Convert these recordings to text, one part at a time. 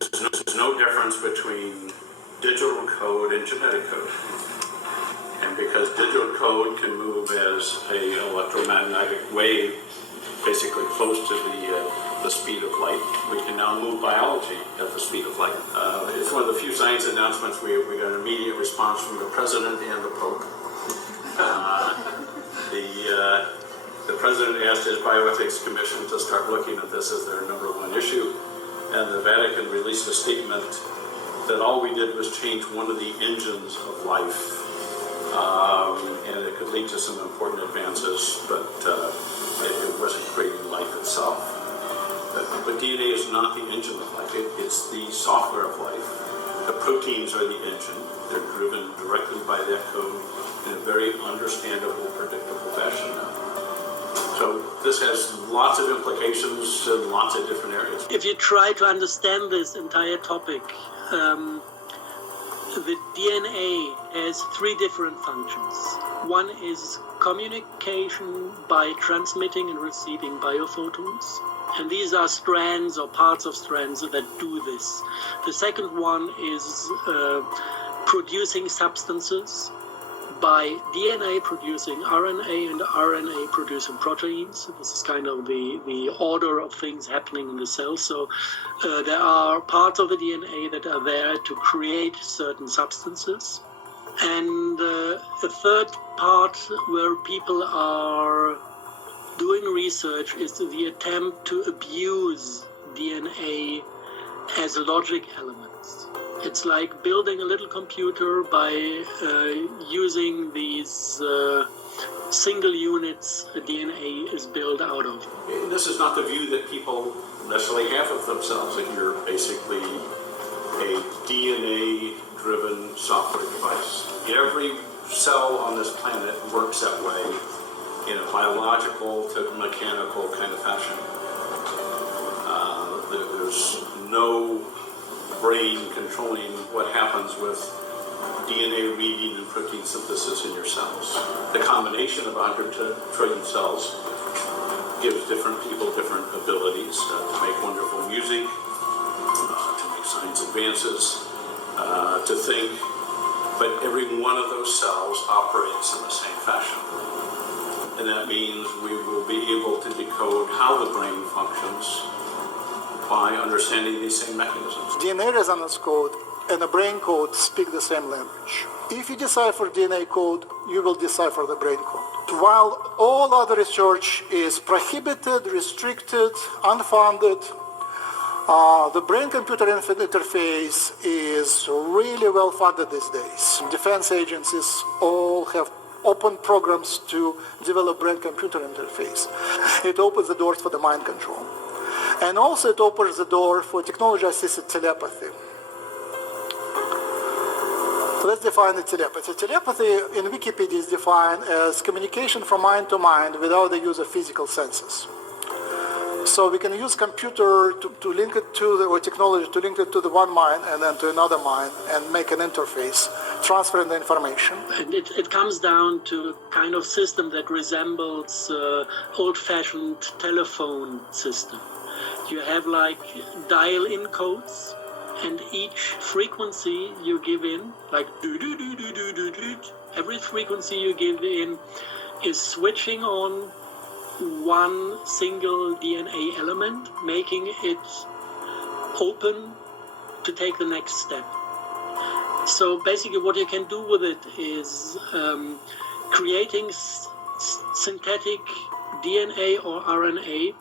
There's no difference between digital code and genetic code. And because digital code can move as an electromagnetic wave, basically close to the speed of light, we can now move biology at the speed of light. It's one of the few science announcements we got an immediate response from the president and the Pope. The president asked his bioethics commission to start looking at this as their number one issue, and the Vatican released a statement that all we did was change one of the engines of life, and it could lead to some important advances, but it wasn't creating life itself. But DNA is not the engine of life, it's the software of life. The proteins are the engine. They're driven directly by that code in a very understandable, predictable fashion now. So this has lots of implications in lots of different areas. If you try to understand this entire topic, the DNA has three different functions. One is communication by transmitting and receiving biophotons. And these are strands or parts of strands that do this. The second one is producing substances by DNA producing RNA and RNA producing proteins. This is kind of the order of things happening in the cell. So there are parts of the DNA that are there to create certain substances. And the third part where people are doing research is the attempt to abuse DNA as logic elements. It's like building a little computer by using these single units a DNA is built out of. This is not the view that people necessarily have of themselves, that you're basically a DNA-driven software device. Every cell on this planet works that way in a biological to mechanical kind of fashion. There's no brain controlling what happens with DNA reading and protein synthesis in your cells. The combination of 100 trillion cells gives different people different abilities to make wonderful music, to make science advances, to think, but every one of those cells operates in the same fashion. And that means we will be able to decode how the brain functions by understanding these same mechanisms. DNA resonance code and the brain code speak the same language. If you decipher DNA code, you will decipher the brain code. While all other research is prohibited, restricted, unfunded, the brain-computer interface is really well funded these days. Defense agencies all have open programs to develop brain-computer interface. It opens the doors for the mind control. And also it opens the door for technology-assisted telepathy. Let's define the telepathy. Telepathy in Wikipedia is defined as communication from mind to mind without the use of physical senses. So we can use computer to link it to or technology to link it to the one mind and then to another mind and make an interface, transferring the information. And it comes down to a kind of system that resembles old-fashioned telephone system. You have like dial-in codes, and each frequency you give in, like do-do-do-do-do-do-do, every frequency you give in is switching on one single DNA element, making it open to take the next step. So basically what you can do with it is creating synthetic DNA or RNA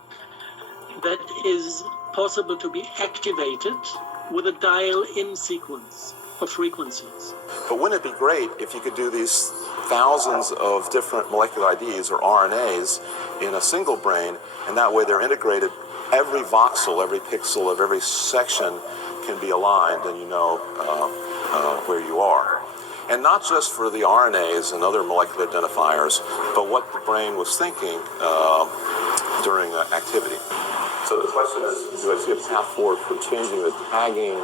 that is possible to be activated with a dial-in sequence of frequencies. But wouldn't it be great if you could do these thousands of different molecular IDs or RNAs in a single brain, and that way they're integrated, every voxel, every pixel of every section can be aligned and you know where you are. And not just for the RNAs and other molecular identifiers, but what the brain was thinking during activity. So the question is, do I see a path forward for changing the tagging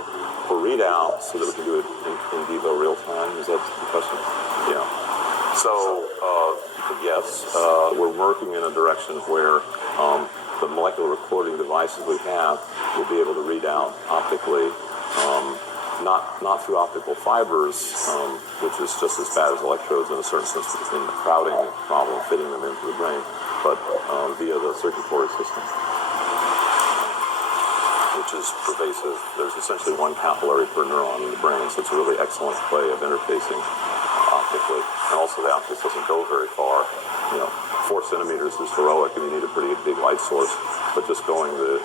for readout so that we can do it in vivo real time? Is that the question? Yeah. So, yes, we're working in a direction where the molecular recording devices we have will be able to read out optically not through optical fibers, which is just as bad as electrodes in a certain sense in the crowding problem, fitting them into the brain, but via the circulatory system, which is pervasive. There's essentially one capillary per neuron in the brain, so it's a really excellent way of interfacing optically. And also the optics doesn't go very far. 4 centimeters is heroic, and you need a pretty big light source, but just going the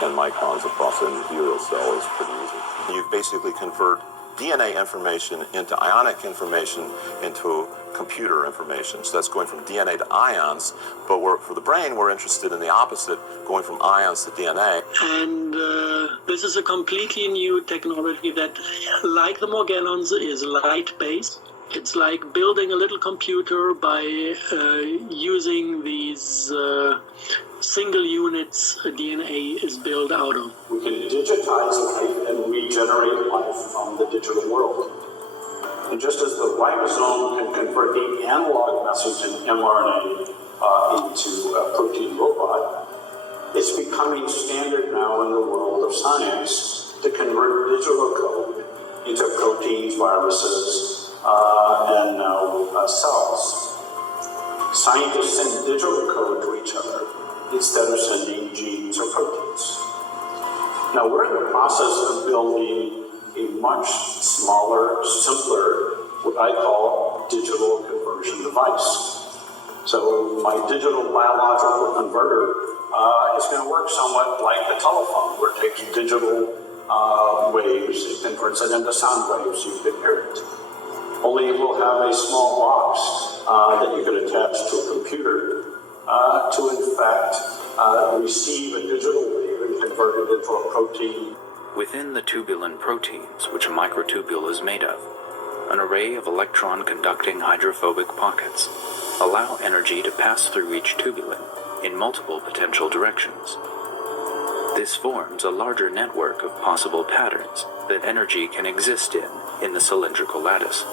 10 microns across an endothelial cell is pretty easy. You basically convert DNA information into ionic information into computer information. So that's going from DNA to ions, but for the brain, we're interested in the opposite, going from ions to DNA. And this is a completely new technology that, like the Morgellons, is light-based. It's like building a little computer by using these single units DNA is built out of. We can digitize life and regenerate life from the digital world. And just as the ribosome can convert the analog message in mRNA into a protein robot, it's becoming standard now in the world of science to convert digital code into proteins, viruses, and now cells. Scientists send digital code to each other instead of sending genes or proteins. Now we're in the process of building a much smaller, simpler, what I call digital conversion device. So my digital biological converter is going to work somewhat like a telephone, where it takes digital waves, it converts it into sound waves, so you can hear it. Only it will have a small box that you can attach to a computer to, in fact, receive a digital wave and convert it into a protein. Within the tubulin proteins, which a microtubule is made of, an array of electron-conducting hydrophobic pockets allow energy to pass through each tubulin in multiple potential directions. This forms a larger network of possible patterns that energy can exist in the cylindrical lattice.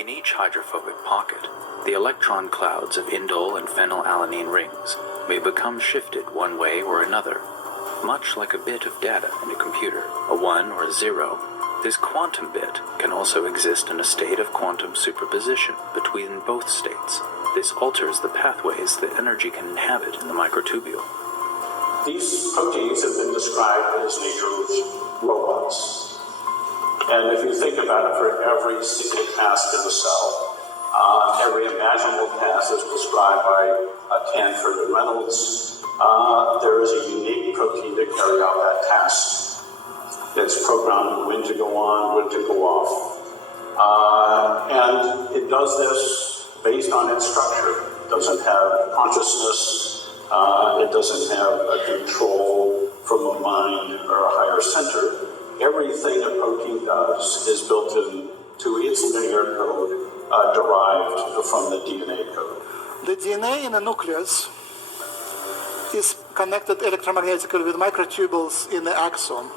In each hydrophobic pocket, the electron clouds of indole and phenylalanine rings may become shifted one way or another. Much like a bit of data in a computer, a 1 or a 0, this quantum bit can also exist in a state of quantum superposition between both states. This alters the pathways that energy can inhabit in the microtubule. These proteins have been described as nature's robots. And if you think about it, for every single task in the cell, every imaginable task is described by Canford and Reynolds. There is a unique protein to carry out that task. It's programmed when to go on, when to go off. And it does this based on its structure. It doesn't have consciousness. It doesn't have a control from a mind or a higher center. Everything a protein does is built into its linear code derived from the DNA code. The DNA in the nucleus is connected electromagnetically with microtubules in the axon.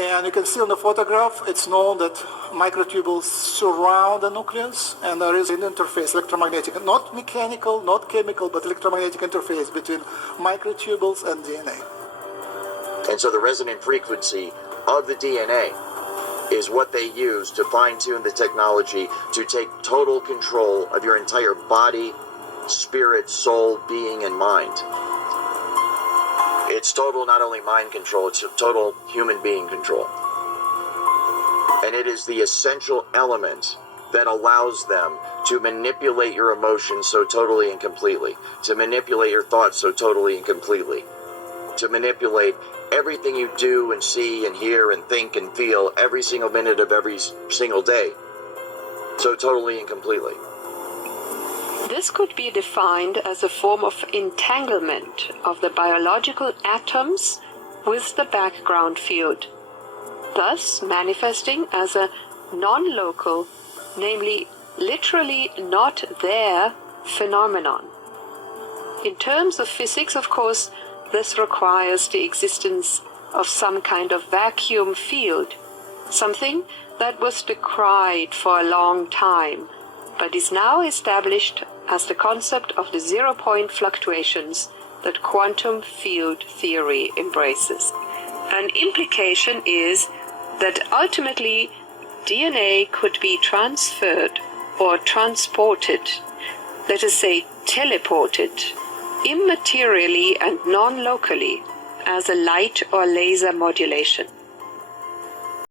And you can see on the photograph, it's known that microtubules surround the nucleus, and there is an interface, electromagnetic, not mechanical, not chemical, but electromagnetic interface between microtubules and DNA. And so the resonant frequency of the DNA is what they use to fine-tune the technology to take total control of your entire body, spirit, soul, being, and mind. It's total not only mind control, it's total human being control. And it is the essential element that allows them to manipulate your emotions so totally and completely, to manipulate your thoughts so totally and completely, to manipulate everything you do and see and hear and think and feel every single minute of every single day, so totally and completely. This could be defined as a form of entanglement of the biological atoms with the background field, thus manifesting as a non-local, namely literally not there, phenomenon. In terms of physics, of course, this requires the existence of some kind of vacuum field, something that was decried for a long time, but is now established as the concept of the zero-point fluctuations that quantum field theory embraces. An implication is that ultimately DNA could be transferred or transported, let us say teleported, immaterially and non-locally as a light or laser modulation.